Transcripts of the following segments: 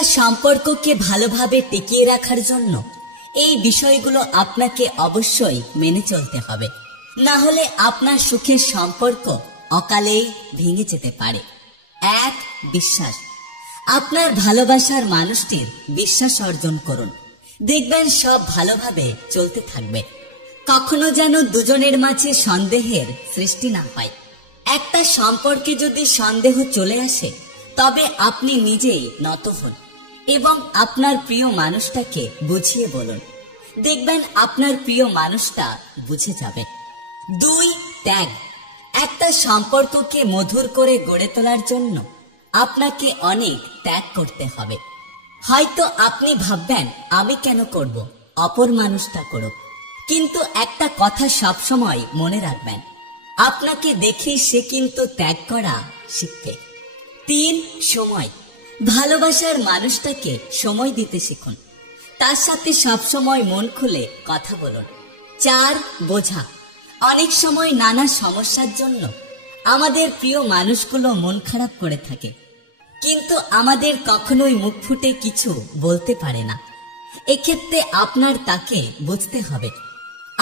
একটা সম্পর্ককে ভালোভাবে টিকিয়ে রাখার জন্য এই বিষয়গুলো আপনাকে অবশ্যই মেনে চলতে হবে, না হলে আপনার সুখের সম্পর্ক অকালেই ভেঙে যেতে পারে। 1. বিশ্বাস। আপনার ভালোবাসার মানুষটির বিশ্বাস অর্জন করুন, দেখবেন সব ভালোভাবে চলতে থাকবে। কখনো যেন দুজনের মাঝে সন্দেহের সৃষ্টি না হয়। একটা সম্পর্কে যদি সন্দেহ চলে আসে তবে আপনি নিজেই নত হন এবং আপনার প্রিয় মানুষটাকে বুঝিয়ে বলুন, দেখবেন আপনার প্রিয় মানুষটা বুঝে যাবে। 2. ত্যাগ। একটা সম্পর্ককে মধুর করে গড়ে তোলার জন্য আপনাকে অনেক ত্যাগ করতে হবে। হয়তো আপনি ভাববেন আমি কেন করব, অপর মানুষটা করুক, কিন্তু একটা কথা সবসময় মনে রাখবেন, আপনাকে দেখেই সে কিন্তু ত্যাগ করা শিখবে। 3. সময়। ভালোবাসার মানুষটাকে সময় দিতে শিখুন, তার সাথে সবসময় মন খুলে কথা বলুন। 4. বোঝা। অনেক সময় নানা সমস্যার জন্য আমাদের প্রিয় মানুষগুলো মন খারাপ করে থাকে, কিন্তু আমাদের কখনোই মুখ ফুটে কিছু বলতে পারে না। এক্ষেত্রে আপনার তাকে বুঝতে হবে,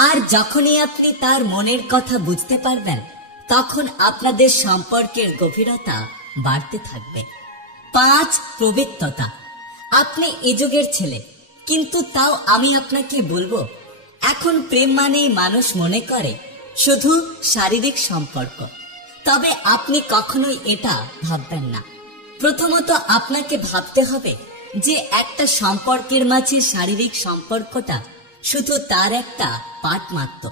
আর যখনই আপনি তার মনের কথা বুঝতে পারবেন তখন আপনাদের সম্পর্কের গভীরতা বাড়তে থাকবে। 5. পবিত্রতা। আপনি এ যুগের ছেলে, কিন্তু তাও আমি আপনাকে বলবো, এখন প্রেম মানেই মানুষ মনে করে শুধু শারীরিক সম্পর্ক, তবে আপনি কখনোই এটা ভাববেন না। প্রথমত আপনাকে ভাবতে হবে যে একটা সম্পর্কের মাঝে শারীরিক সম্পর্কটা শুধু তার একটা পার্ট মাত্র।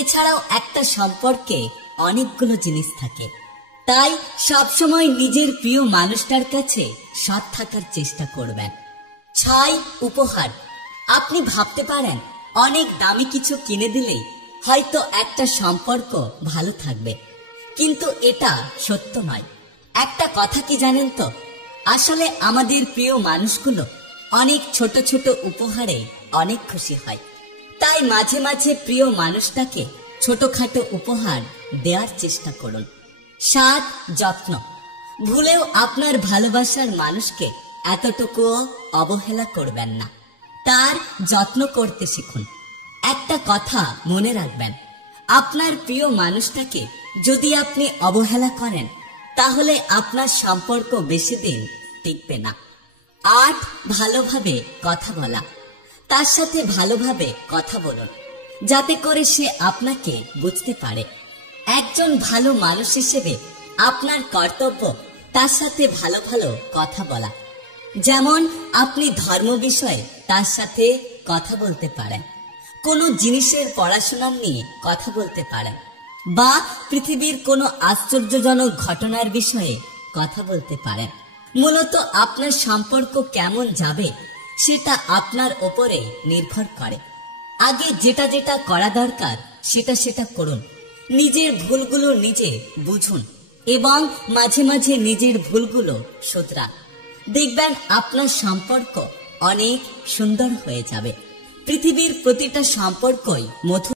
এছাড়াও একটা সম্পর্কে অনেকগুলো জিনিস থাকে, তাই সবসময় নিজের প্রিয় মানুষটার কাছে সৎ থাকার চেষ্টা করবেন। 6. উপহার। আপনি ভাবতে পারেন অনেক দামি কিছু কিনে দিলেই হয়তো একটা সম্পর্ক ভালো থাকবে, কিন্তু এটা সত্য নয়। একটা কথা কি জানেন তো, আসলে আমাদের প্রিয় মানুষগুলো অনেক ছোট ছোট উপহারে অনেক খুশি হয়, তাই মাঝে মাঝে প্রিয় মানুষটাকে ছোটখাটো উপহার দেওয়ার চেষ্টা করুন। 7. যত্ন। ভুলেও আপনার ভালোবাসার মানুষকে এতটুকুও অবহেলা করবেন না, তার যত্ন করতে শিখুন। একটা কথা মনে রাখবেন, আপনার প্রিয় মানুষটাকে যদি আপনি অবহেলা করেন তাহলে আপনার সম্পর্ক বেশি দিন টিকবে না। 8. ভালোভাবে কথা বলা। তার সাথে ভালোভাবে কথা বলুন, যাতে করে সে আপনাকে বুঝতে পারে। একজন ভালো মানুষ হিসেবে আপনার কর্তব্য তার সাথে ভালো ভালো কথা বলা। যেমন আপনি ধর্ম বিষয়ে তার সাথে কথা বলতে পারেন, কোনো জিনিসের পড়াশোনা নিয়ে কথা বলতে পারেন, বা পৃথিবীর কোনো আশ্চর্যজনক ঘটনার বিষয়ে কথা বলতে পারেন। মূলত আপনার সম্পর্ক কেমন যাবে সেটা আপনার ওপরে নির্ভর করে। আগে যেটা যেটা করা দরকার সেটা করুন, নিজের ভুলগুলো নিজে বুঝুন এবং মাঝে মাঝে নিজের ভুলগুলো শুধরান, দেখবেন আপনার সম্পর্ক অনেক সুন্দর হয়ে যাবে। পৃথিবীর প্রতিটা সম্পর্কই মধুর।